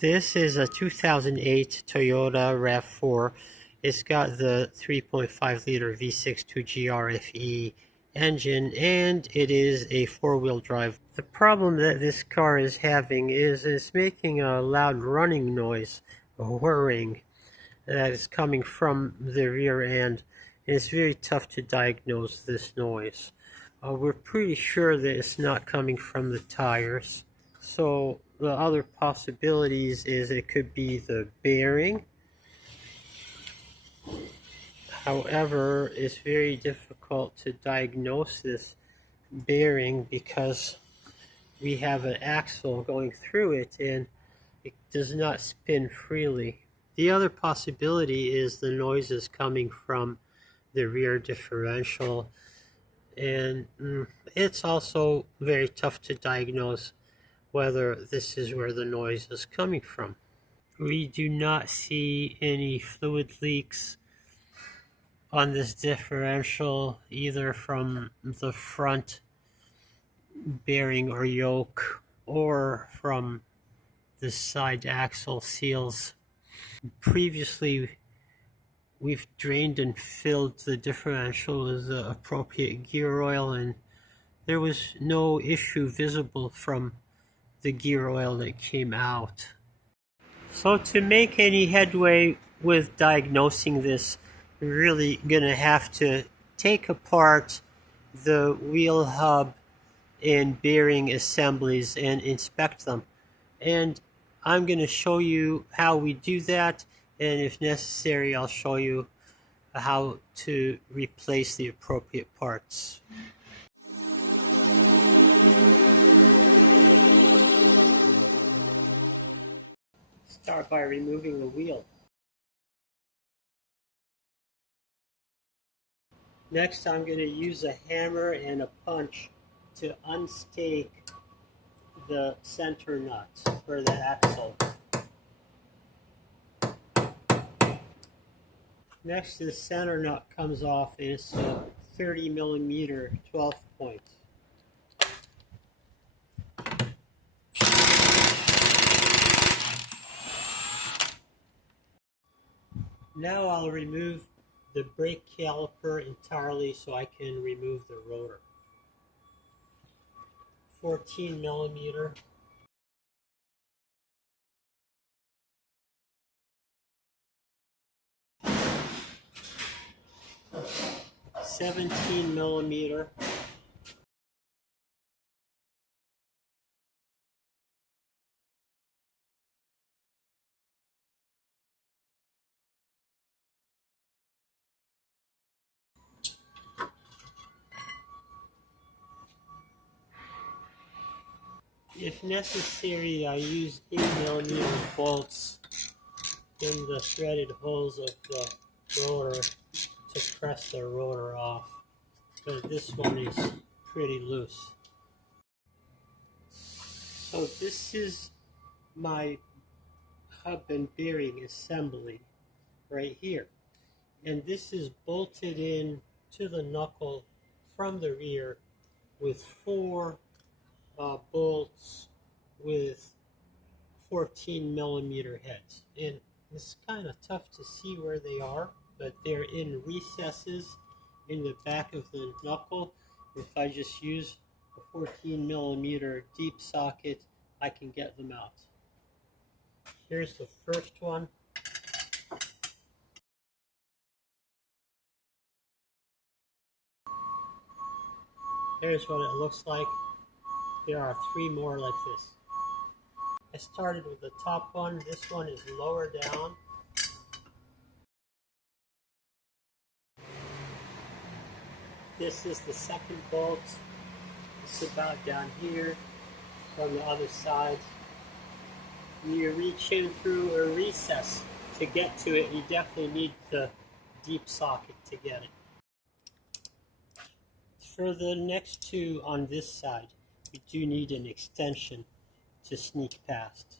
This is a 2008 Toyota RAV4. It's got the 3.5 liter V6 2GR-FE engine, and it is a four-wheel drive. The problem that this car is having is it's making a loud running noise, a whirring, that is coming from the rear end. And it's very tough to diagnose this noise. We're pretty sure that it's not coming from the tires. So the other possibilities is it could be the bearing. However, it's very difficult to diagnose this bearing because we have an axle going through it and it does not spin freely. The other possibility is the noise is coming from the rear differential, and it's also very tough to diagnose whether this is where the noise is coming from. We do not see any fluid leaks on this differential, either from the front bearing or yoke or from the side axle seals. Previously, we've drained and filled the differential with the appropriate gear oil, and there was no issue visible from the gear oil that came out. So to make any headway with diagnosing this, we're really going to have to take apart the wheel hub and bearing assemblies and inspect them. And I'm going to show you how we do that, and if necessary, I'll show you how to replace the appropriate parts. Start by removing the wheel. Next, I'm going to use a hammer and a punch to unstake the center nut for the axle. Next, the center nut comes off, and it's a 30mm 12th point. Now I'll remove the brake caliper entirely so I can remove the rotor. 14mm. 17mm. If necessary, I use 8mm bolts in the threaded holes of the rotor to press the rotor off, but this one is pretty loose. So this is my hub and bearing assembly right here, and this is bolted in to the knuckle from the rear with four bolts with 14mm heads, and it's kind of tough to see where they are, but they're in recesses in the back of the knuckle. If I just use a 14mm deep socket, I can get them out. Here's the first one. Here's what it looks like. There are three more like this. I started with the top one. This one is lower down. This is the second bolt. It's about down here from the other side. When you reach in through a recess to get to it, you definitely need the deep socket to get it. For the next two on this side, we do need an extension to sneak past.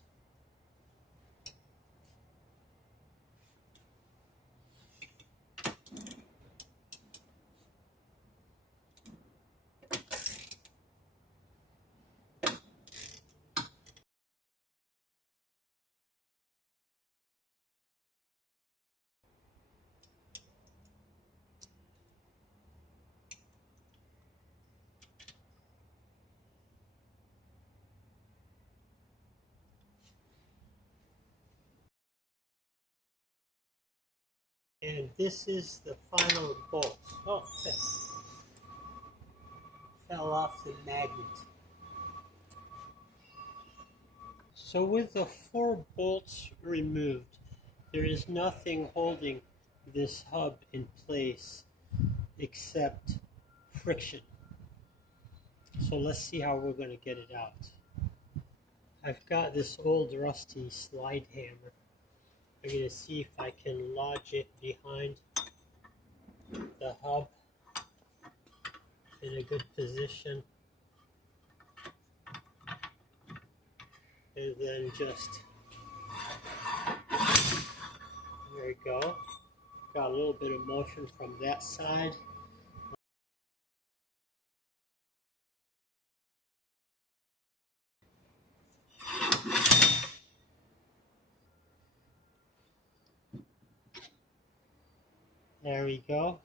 And this is the final bolt. Oh, fell off the magnet. So with the 4 bolts removed, there is nothing holding this hub in place except friction. So let's see how we're going to get it out. I've got this old rusty slide hammer. I'm going to see if I can lodge it behind the hub in a good position. And then just, there we go. Got a little bit of motion from that side. There we go.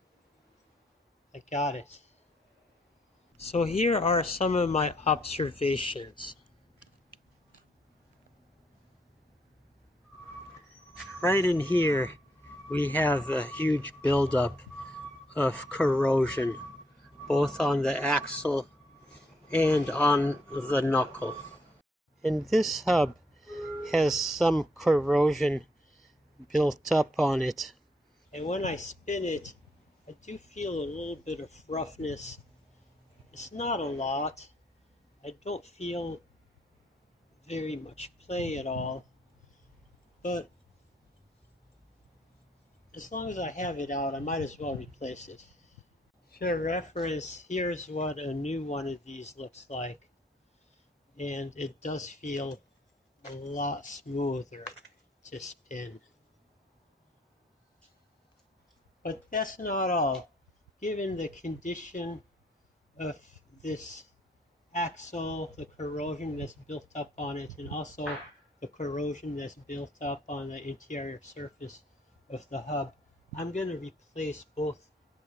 I got it. So here are some of my observations. Right in here, we have a huge buildup of corrosion, both on the axle and on the knuckle. And this hub has some corrosion built up on it. And when I spin it, I do feel a little bit of roughness. It's not a lot. I don't feel very much play at all. But as long as I have it out, I might as well replace it. For reference, here's what a new one of these looks like. And it does feel a lot smoother to spin. But that's not all. Given the condition of this axle, the corrosion that's built up on it, and also the corrosion that's built up on the interior surface of the hub, I'm going to replace both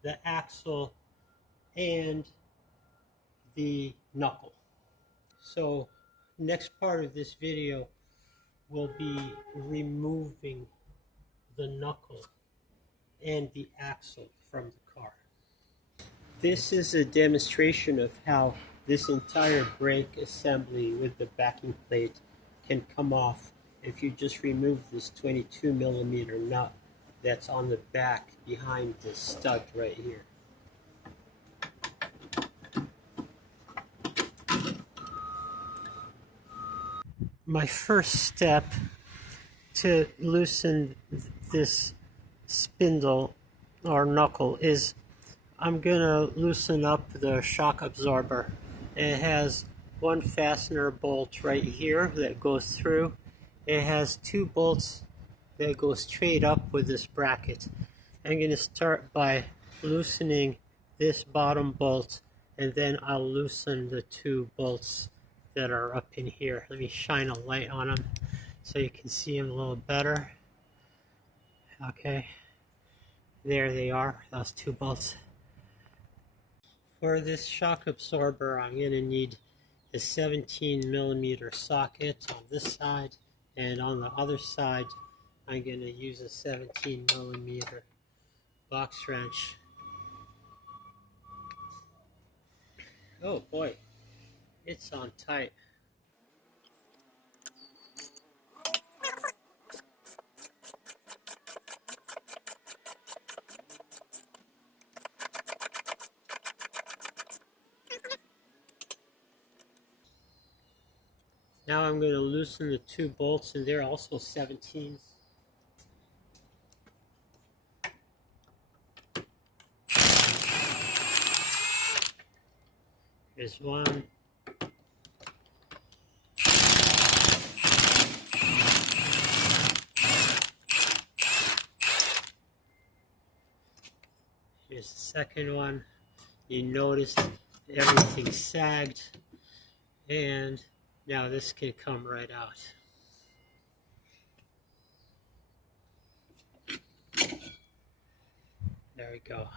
the axle and the knuckle. So next part of this video will be removing the knuckle and the axle from the car. This is a demonstration of how this entire brake assembly with the backing plate can come off if you just remove this 22mm nut that's on the back behind this stud right here. My first step to loosen this spindle or knuckle is I'm going to loosen up the shock absorber. It has one fastener bolt right here that goes through. It has 2 bolts that go straight up with this bracket. I'm going to start by loosening this bottom bolt, and then I'll loosen the 2 bolts that are up in here. Let me shine a light on them so you can see them a little better. Okay, there they are, those 2 bolts. For this shock absorber, I'm going to need a 17mm socket on this side, and on the other side I'm going to use a 17mm box wrench. Oh boy, it's on tight. Now I'm going to loosen the 2 bolts, and they're also 17s. Here's one. Here's the second one. You notice everything sagged, and now this can come right out. There we go.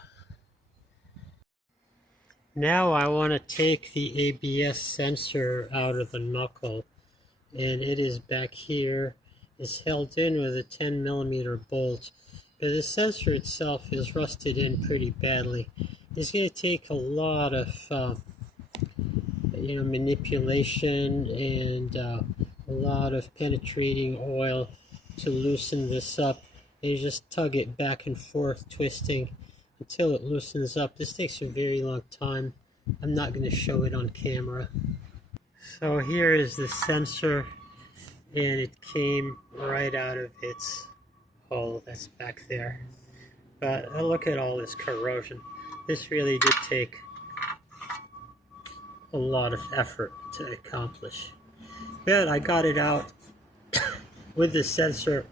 Now I want to take the ABS sensor out of the knuckle, and it is back here. It's held in with a 10mm bolt, but the sensor itself is rusted in pretty badly. It's going to take a lot of manipulation and a lot of penetrating oil to loosen this up. And you just tug it back and forth, twisting until it loosens up. This takes a very long time. I'm not going to show it on camera. So here is the sensor, and it came right out of its hole that's back there. But look at all this corrosion. This really did take a lot of effort to accomplish. But I got it out with the sensor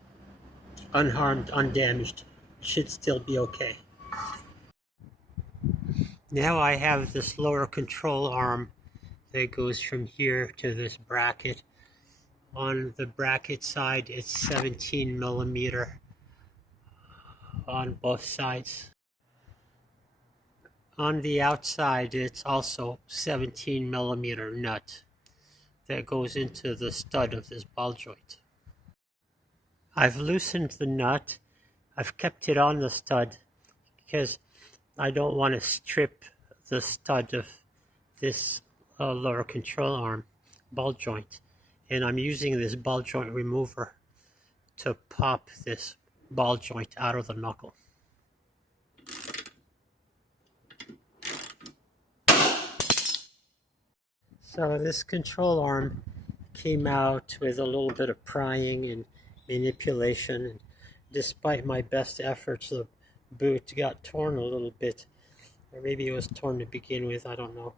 unharmed, undamaged. Should still be okay. Now I have this lower control arm that goes from here to this bracket. On the bracket side, it's 17 millimeter on both sides. On the outside, it's also 17 millimeter nut that goes into the stud of this ball joint. I've loosened the nut. I've kept it on the stud because I don't want to strip the stud of this lower control arm ball joint. And I'm using this ball joint remover to pop this ball joint out of the knuckle. So this control arm came out with a little bit of prying and manipulation, and despite my best efforts, the boot got torn a little bit, or maybe it was torn to begin with, I don't know.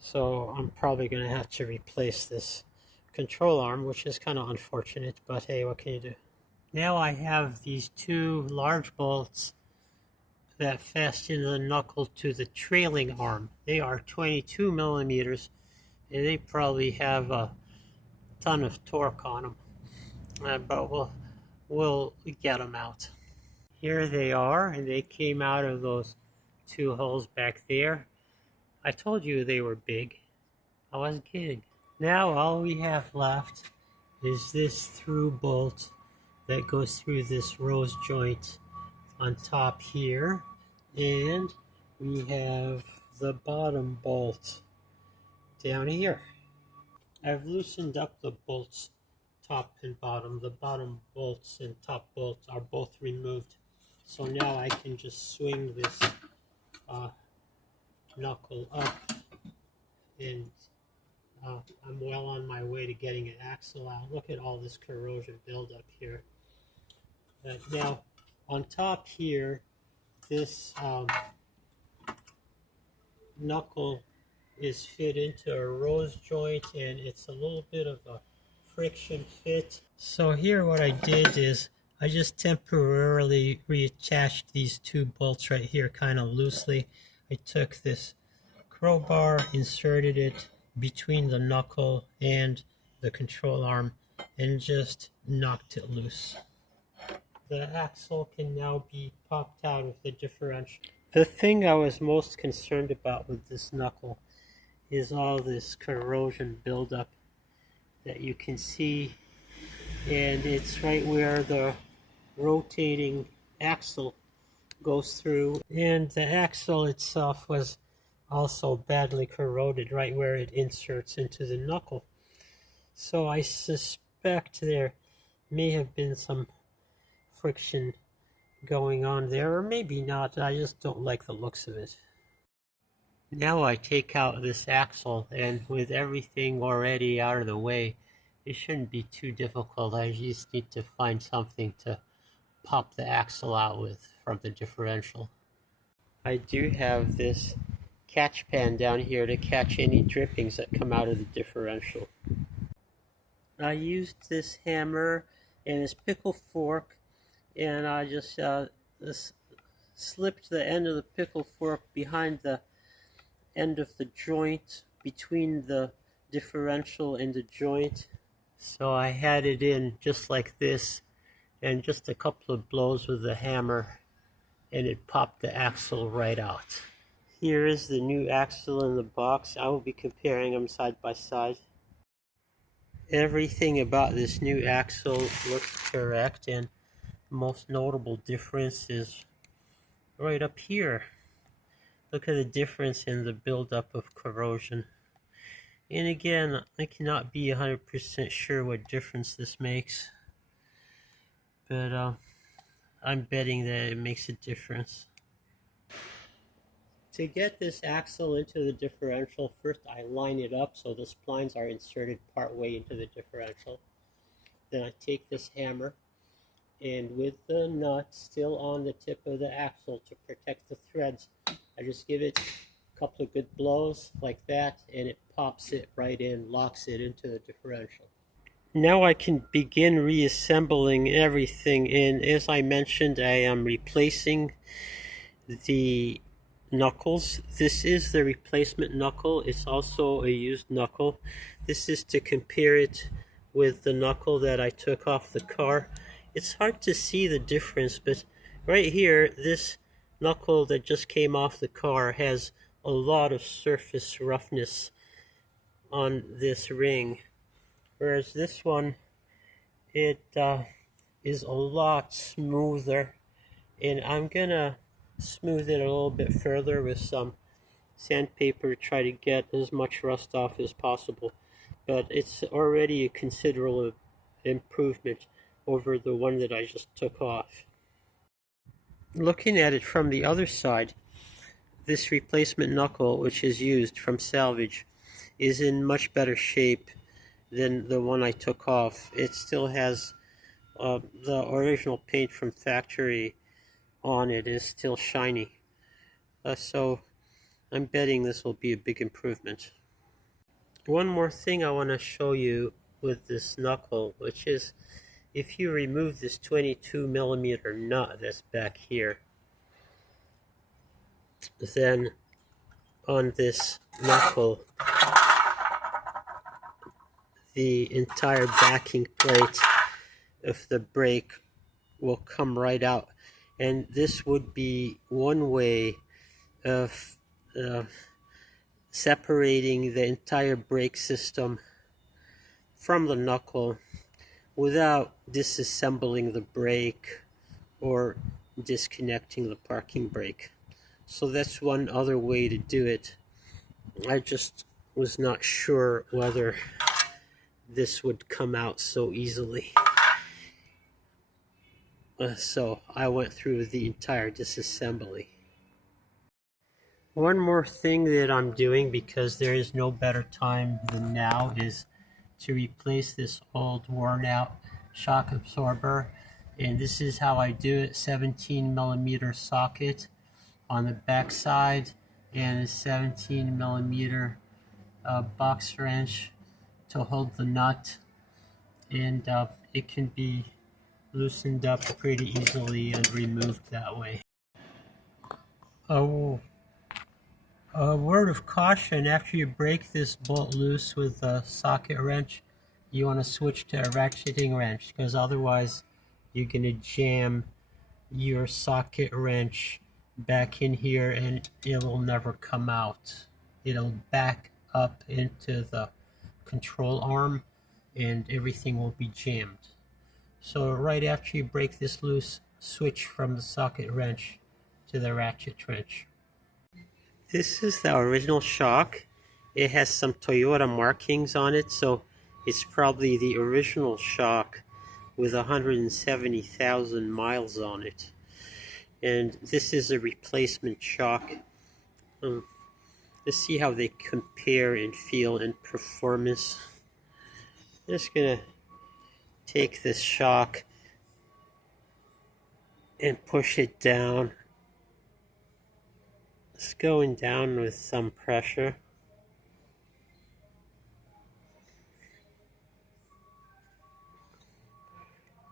So I'm probably going to have to replace this control arm, which is kind of unfortunate, but hey, what can you do? Now I have these two large bolts that fasten the knuckle to the trailing arm. They are 22 millimeters, and they probably have a ton of torque on them, but we'll get them out. Here they are, and they came out of those two holes back there. I told you they were big. I wasn't kidding. Now all we have left is this through bolt that goes through this rose joint on top here, and we have the bottom bolt down here. I've loosened up the bolts top and bottom. The bottom bolts and top bolts are both removed, so now I can just swing this knuckle up, and I'm well on my way to getting an axle out. Look at all this corrosion buildup here. Now on top here, this knuckle is fit into a rose joint, and it's a little bit of a friction fit. So here what I did is I just temporarily reattached these two bolts right here kind of loosely. I took this crowbar, inserted it between the knuckle and the control arm, and just knocked it loose. The axle can now be popped out of the differential. The thing I was most concerned about with this knuckle is all this corrosion buildup that you can see, and it's right where the rotating axle goes through, and the axle itself was also badly corroded right where it inserts into the knuckle. So I suspect there may have been some friction going on there, or maybe not. I just don't like the looks of it. Now I take out this axle, and with everything already out of the way, it shouldn't be too difficult. I just need to find something to pop the axle out with from the differential. I do have this catch pan down here to catch any drippings that come out of the differential. I used this hammer and this pickle fork, and I just slipped the end of the pickle fork behind the end of the joint between the differential and the joint. So I had it in just like this, and just a couple of blows with the hammer, and it popped the axle right out. Here is the new axle in the box. I will be comparing them side by side. Everything about this new axle looks correct, and most notable difference is right up here. Look at the difference in the buildup of corrosion. And again, I cannot be 100% sure what difference this makes, but I'm betting that it makes a difference. To get this axle into the differential, first I line it up so the splines are inserted partway into the differential. Then I take this hammer, and with the nut still on the tip of the axle to protect the threads, I just give it a couple of good blows like that, and it pops it right in, locks it into the differential. Now I can begin reassembling everything, and as I mentioned, I am replacing the knuckles. This is the replacement knuckle. It's also a used knuckle. This is to compare it with the knuckle that I took off the car. It's hard to see the difference, but right here, this knuckle that just came off the car has a lot of surface roughness on this ring, whereas this one, it is a lot smoother, and I'm gonna smooth it a little bit further with some sandpaper to try to get as much rust off as possible. But it's already a considerable improvement over the one that I just took off. Looking at it from the other side, this replacement knuckle, which is used from salvage, is in much better shape than the one I took off. It still has the original paint from factory on it is still shiny. So I'm betting this will be a big improvement. One more thing I want to show you with this knuckle, which is if you remove this 22mm nut that's back here, then on this knuckle, the entire backing plate of the brake will come right out. And this would be one way of separating the entire brake system from the knuckle without disassembling the brake or disconnecting the parking brake. So that's one other way to do it. I just was not sure whether this would come out so easily. So I went through the entire disassembly. One more thing that I'm doing, because there is no better time than now, is to replace this old worn out shock absorber. And this is how I do it: 17mm socket on the back side and a 17mm box wrench to hold the nut, and it can be loosened up pretty easily and removed that way. Oh, a word of caution: after you break this bolt loose with a socket wrench, you want to switch to a ratcheting wrench, because otherwise you're going to jam your socket wrench back in here and it will never come out. It'll back up into the control arm and everything will be jammed. So right after you break this loose, switch from the socket wrench to the ratchet wrench. This is the original shock. It has some Toyota markings on it, so it's probably the original shock with 170,000 miles on it. And this is a replacement shock. Let's see how they compare in feel and performance. I'm just gonna take this shock and push it down. It's going down with some pressure.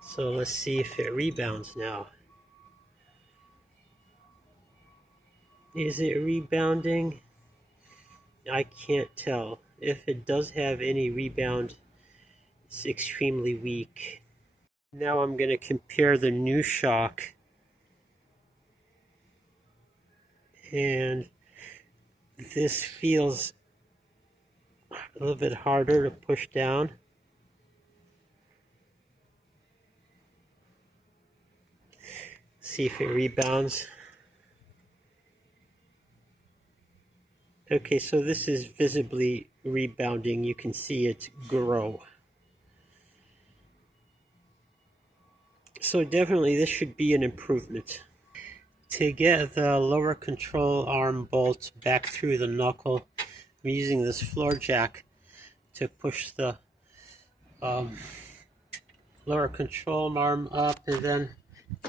So let's see if it rebounds now. Is it rebounding? I can't tell. If it does have any rebound, it's extremely weak. Now I'm going to compare the new shock, and this feels a little bit harder to push down. See if it rebounds. Okay, so this is visibly rebounding. You can see it grow. So definitely this should be an improvement. To get the lower control arm bolt back through the knuckle, I'm using this floor jack to push the lower control arm up and then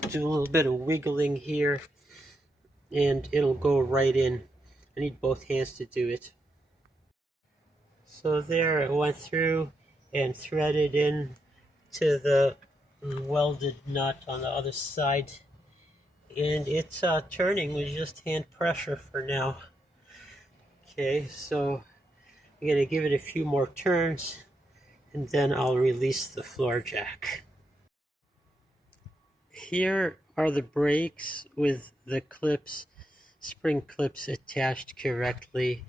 do a little bit of wiggling here and it'll go right in. I need both hands to do it. So there it went through and threaded in to the welded nut on the other side, and it's turning with just hand pressure for now. Okay, so I'm going to give it a few more turns and then I'll release the floor jack. Here are the brakes with the clips, spring clips attached correctly.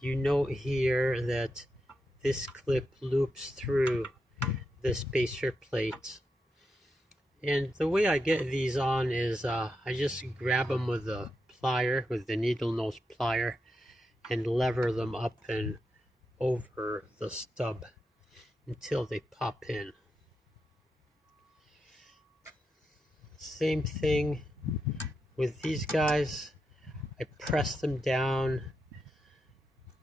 You note here that this clip loops through the spacer plate. And the way I get these on is I just grab them with the plier, with the needle nose plier, and lever them up and over the stub until they pop in. Same thing with these guys. I press them down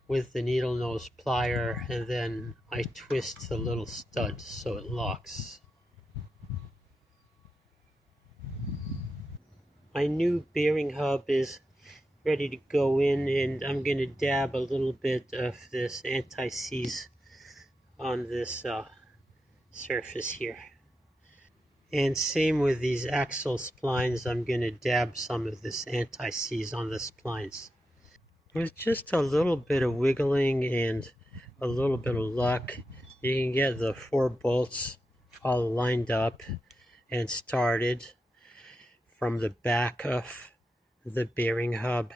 with the needle nose plier and then I twist the little stud so it locks. My new bearing hub is ready to go in, and I'm going to dab a little bit of this anti-seize on this surface here. And same with these axle splines, I'm going to dab some of this anti-seize on the splines. With just a little bit of wiggling and a little bit of luck, you can get the 4 bolts all lined up and started from the back of the bearing hub.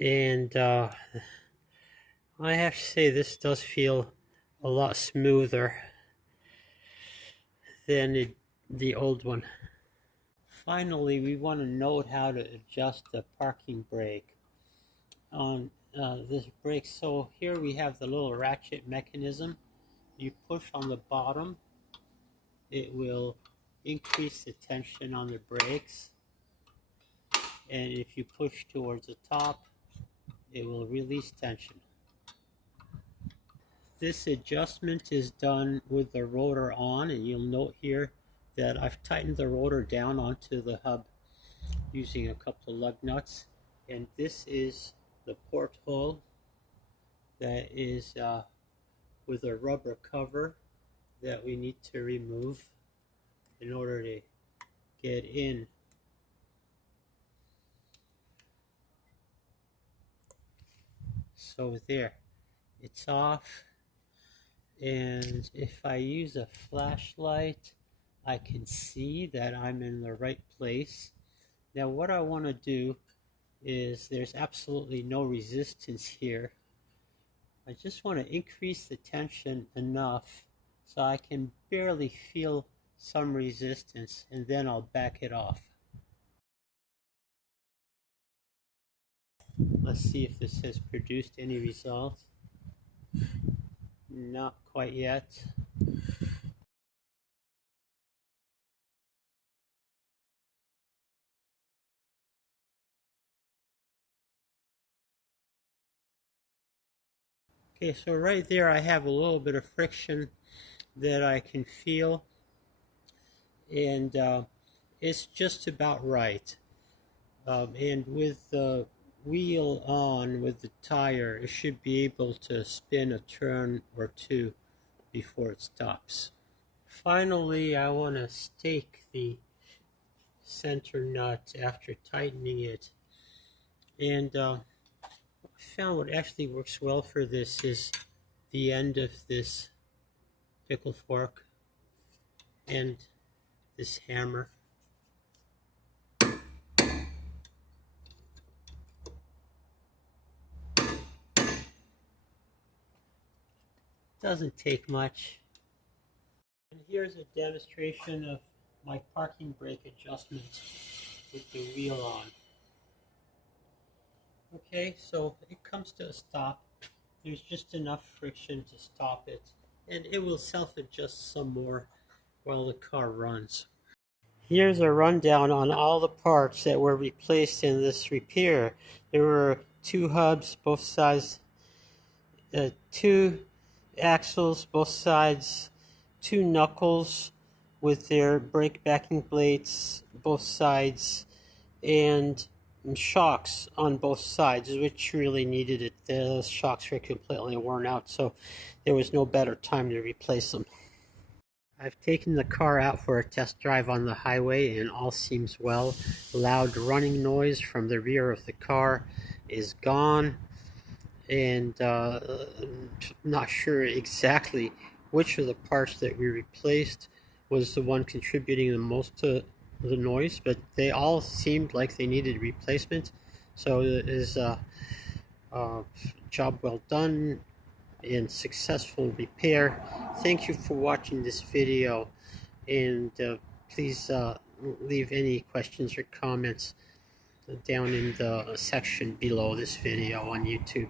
And I have to say this does feel a lot smoother than the old one. Finally, we want to note how to adjust the parking brake on this brake. So here we have the little ratchet mechanism. You push on the bottom, it will increase the tension on the brakes, and if you push towards the top, it will release tension. This adjustment is done with the rotor on, and you'll note here that I've tightened the rotor down onto the hub using a couple of lug nuts, and this is the porthole that is with a rubber cover that we need to remove in order to get in. So there, it's off, and if I use a flashlight I can see that I'm in the right place. Now what I want to do is, there's absolutely no resistance here. I just want to increase the tension enough so I can barely feel some resistance, and then I'll back it off. Let's see if this has produced any results. Not quite yet. Okay, so right there I have a little bit of friction that I can feel, and it's just about right. And with the wheel on, with the tire, it should be able to spin a turn or two before it stops. Finally, I want to stake the center nut after tightening it, and I found what actually works well for this is the end of this pickle fork and this hammer. Doesn't take much. And here's a demonstration of my parking brake adjustment. with the wheel on. Okay, so it comes to a stop. There's just enough friction to stop it, and it will self-adjust some more while the car runs. Here's a rundown on all the parts that were replaced in this repair. There were 2 hubs, both sides, 2 axles, both sides, 2 knuckles with their brake backing plates, both sides, and shocks on both sides, which really needed it. The shocks were completely worn out, so there was no better time to replace them. I've taken the car out for a test drive on the highway and all seems well. Loud running noise from the rear of the car is gone, and I'm not sure exactly which of the parts that we replaced was the one contributing the most to the noise, but they all seemed like they needed replacement. So it is a job well done and successful repair. Thank you for watching this video, and please leave any questions or comments down in the section below this video on YouTube.